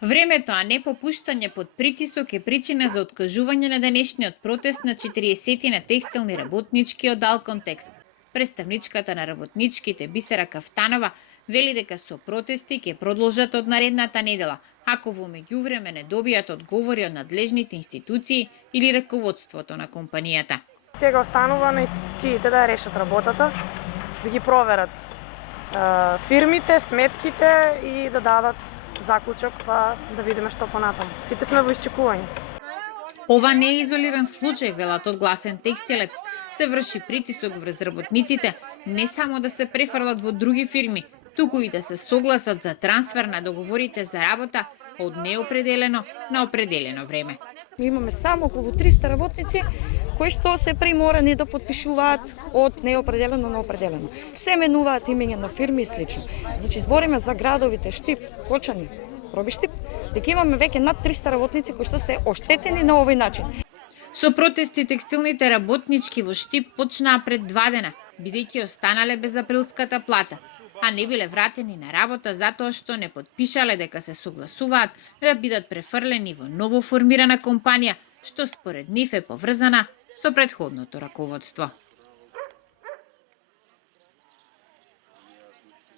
Времето, а не попуштање под притисок е причина за откажување на денешниот протест на 40 на текстилни работнички од Алконтекс. Представничката на работничките Бисера Кафтанова вели дека со протести ќе продолжат од наредната недела, ако во меѓувреме не добијат одговори од надлежните институции или раководството на компанијата. Сега останува на институциите да решат работата, да ги проверат фирмите, сметките и да дадат заклучок, па да видиме што понатаму. Сите сме во исчекување. Ова не е изолиран случај, велат од Гласен текстилец. Се врши притисок врз работниците не само да се префрлат во други фирми, туку и да се согласат за трансфер на договорите за работа од неопределено на определено време. Имаме само околу 300 работници кои што се приморани да подпишуваат од неопределено на определено. Се менуваат имења на фирми и слично. Значи збориме за градовите Штип, Кочани, Пробиштип, дека имаме веќе над 300 работници кои што се оштетени на овој начин. Со протести текстилните работнички во Штип почнаа пред 2 дена, бидејќи останале без априлската плата, а не биле вратени на работа затоа што не потпишале дека се согласуваат да бидат префрлени во ново формирана компанија, што според нив е поврзана со претходното раководство.